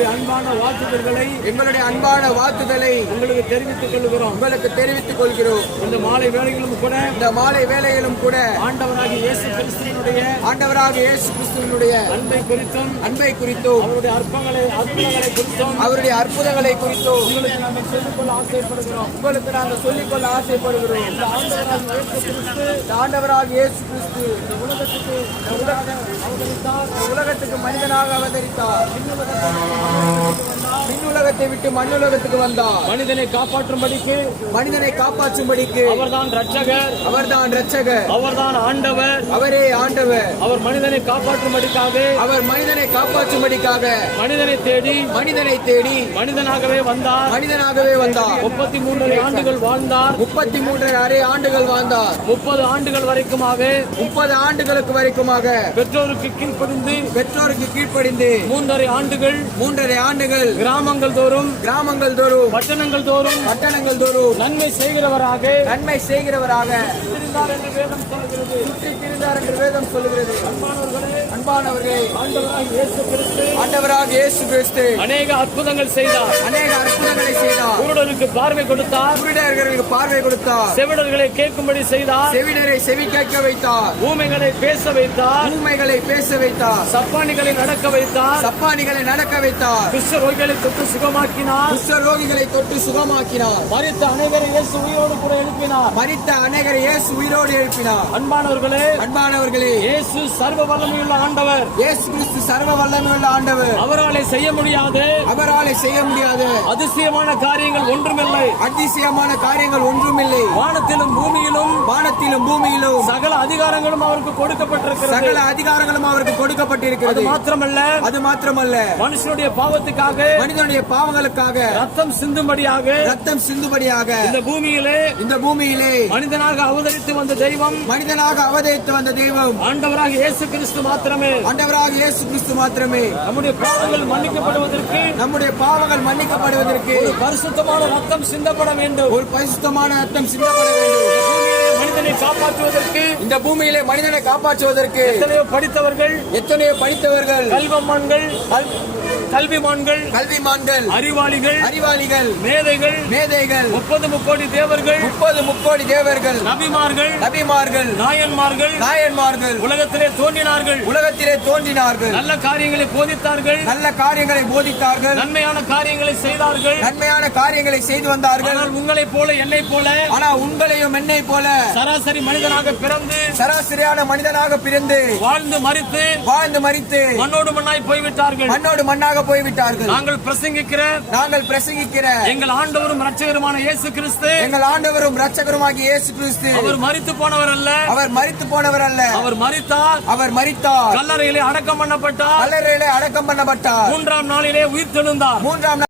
எங்களுடைய அன்பான வாழ்த்துதல்களை எங்களுடைய அன்பான வாழ்த்துதலை உங்களுக்கு தெரிவித்துக் கொள்கிறோம். உங்களுக்கு தெரிவித்துக் கொள்கிறோம். இந்த மாலை வேளையிலும் கூட இந்த மாலை வேளையிலும் கூட ஆண்டவராகிய இயேசு கிறிஸ்துவினுடைய ஆண்டவராக இயேசு கிறிஸ்துவினுடைய அன்பை குறித்தும் அன்பை குறித்தும் அவருடைய அற்பங்களை அற்புதங்களை குறித்தும் அவருடைய அற்புதங்களை குறித்தும் உங்களுக்கு நாங்கள் சொல்லிக்கொள்ள ஆசைப்படுகிறோம். உங்களுக்கு நாங்கள் சொல்லிக்கொள்ள ஆசைப்படுகிறோம். இந்த ஆண்டவராகிய இயேசு கிறிஸ்து ஆண்டவராக இயேசு கிறிஸ்து இந்த உலகத்துக்கு அவதரித்தார். உலகத்துக்கு மனிதனாக அவதரித்தார். Oh. விண்ணுலகத்தை விட்டு மண்ணுலகத்துக்கு வந்தார். மனிதனை காப்பாற்றும்படிக்கு மனிதனை காப்பாற்றும்படிக்கு அவர்தான் ரட்சகர் அவர்தான் இரட்சகர். அவர்தான் ஆண்டவர். அவரே ஆண்டவர். அவர் மனிதனை காப்பாற்றும்படிக்காக அவர் மனிதனை காப்பாற்றும்படிக்காக மனிதனை தேடி மனிதனை தேடி மனிதனாகவே வந்தார். மனிதனாகவே வந்தார். முப்பத்தி மூன்றரை ஆண்டுகள் வாழ்ந்தார். முப்பத்தி மூன்றரை அரை ஆண்டுகள் வாழ்ந்தார். முப்பது ஆண்டுகள் வரைக்குமாக முப்பது ஆண்டுகளுக்கு வரைக்குமாக பெற்றோருக்கு கீழ்ப்படிந்து பெற்றோருக்கு கீழ்ப்படிந்து மூன்றரை ஆண்டுகள் மூன்றரை ஆண்டுகள் கிராமங்கள் தோறும் கிராமங்கள் தோறும் பட்டணங்கள் தோறும் பட்டணங்கள் தோறும் நன்மை செய்கிறவராக நன்மை செய்கிறவராக இருந்தார் என்று வேதம் சொல்கிறது. சுற்றி திரிந்தார் என்று வேதம் சொல்கிறது. அன்பானவர்களே அன்பானவர்களே ஆண்டவராக இயேசு கிறிஸ்து ஆண்டவராக இயேசு கிறிஸ்து அநேக அற்புதங்கள் செய்தார். அநேக அற்புதங்களை செய்தார். குருடருக்கு பார்வை கொடுத்தார். குருடர்களுக்கு பார்வை கொடுத்தார். செவிடர்களை கேட்கும்படி செய்தார். செவிடரை செவி கேட்க வைத்தார். ஊமைகளை பேச வைத்தார். ஊமைகளை பேச வைத்தார். சப்பானிகளை நடக்க வைத்தார். சப்பானிகளை நடக்க வைத்தார். குஷ்ட ரோகிகளை தொட்டு சுகமாக்கினார். குஷ்ட ரோகிகளை தொட்டு சுகமாக்கினார். மறித்த அனைவரை இயேசு உயிரோடு கூட எழுப்பினார். மரித்த அநேகரை இயேசு உயிரோடு எழுப்பினார் அன்பானவர்களே அன்பானவர்களே இயேசு சர்வ வல்லமையுள்ள ஆண்டவர். இயேசு கிறிஸ்து சர்வ வல்லமையுள்ள ஆண்டவர். அவராலே செய்ய முடியாத. அவராலே செய்ய முடியாத. அதிசயமான காரியங்கள் ஒன்றுமில்லை. அதிசயமான காரியங்கள் ஒன்றுமில்லை. வானத்திலும் பூமியிலும் வானத்திலும் பூமியிலும். சகல அதிகாரங்களும் அவருக்கு கொடுக்கப்பட்டிருக்கிறது. சகல அதிகாரங்களும் அவருக்கு கொடுக்கப்பட்டிருக்கிறது. மாத்திரமல்ல. அது மாத்திரமல்ல. மனுஷனுடைய பாவத்துக்காக மனிதனுடைய பாவங்களுக்காக ரத்தம் சிந்தும்படியாக ரத்தம் சிந்துபடியாக இந்த பூமியிலே இந்த பூமியிலே மனிதனாக அவதரித்து வந்த தெய்வம் மனிதனாக அவதரித்து வந்த தெய்வம் ஆண்டவராக இயேசு கிறிஸ்து மாத்திரமே. ஆண்டவராக இயேசு கிறிஸ்து மாத்திரமே. நம்முடைய பாவங்கள் மன்னிக்கப்படுவதற்கு நம்முடைய பாவங்கள் மன்னிக்கப்படுவதற்கு ஒரு பரிசுத்தமான ரத்தம் சிந்தப்பட வேண்டும். ஒரு பரிசுத்தமான ரத்தம் சிந்தப்பட வேண்டும். மனிதனை காப்பாற்றுவதற்கு இந்த பூமியிலே மனிதனை காப்பாற்றுவதற்கு எத்தனையோ படித்தவர்கள் எத்தனையோ படித்தவர்கள் கல்வமான்கள் கல்- கல்விமான்கள் கல்விமான்கள் அறிவாளிகள் அறிவாளிகள் மேதைகள் மேதைகள் முப்பது முக்கோடி தேவர்கள் முப்பது முக்கோடி தேவர்கள் நபிமார்கள் நபிமார்கள் நாயன்மார்கள் நாயன்மார்கள் உலகத்திலே தோன்றினார்கள் உலகத்திலே தோன்றினார்கள் நல்ல காரியங்களை போதித்தார்கள் நல்ல காரியங்களை போதித்தார்கள் நன்மையான காரியங்களை செய்தார்கள் நன்மையான காரியங்களை செய்து வந்தார்கள் ஆனால் உங்களைப் போல என்னைப் போல ஆனா உங்களையும் என்னை போல சராசரி மனிதனாக பிறந்து சராசரியான மனிதனாக பிறந்து வாழ்ந்து மறித்து வாழ்ந்து மறித்து மண்ணோடு மண்ணாய் போய்விட்டார்கள். மண்ணோடு மண்ணாக போய்விட்டார்கள். நாங்கள் பிரசங்கிக்கிற நாங்கள் பிரசங்கிக்கிற எங்கள் ஆண்டவரும் ரட்சகருமான இயேசு கிறிஸ்து எங்கள் ஆண்டவரும் இரட்சகருமாகிய இயேசு கிறிஸ்து அவர் மறித்து போனவர் அல்ல அவர் மறித்து போனவர் அல்ல அவர் மறித்தார் அவர் மறித்தார் கல்லறையிலே அடக்கம் பண்ணப்பட்டார். கல்லறையிலே அடக்கம் பண்ணப்பட்டார். மூன்றாம் நாளிலே உயிர் தெழுந்தார் மூன்றாம்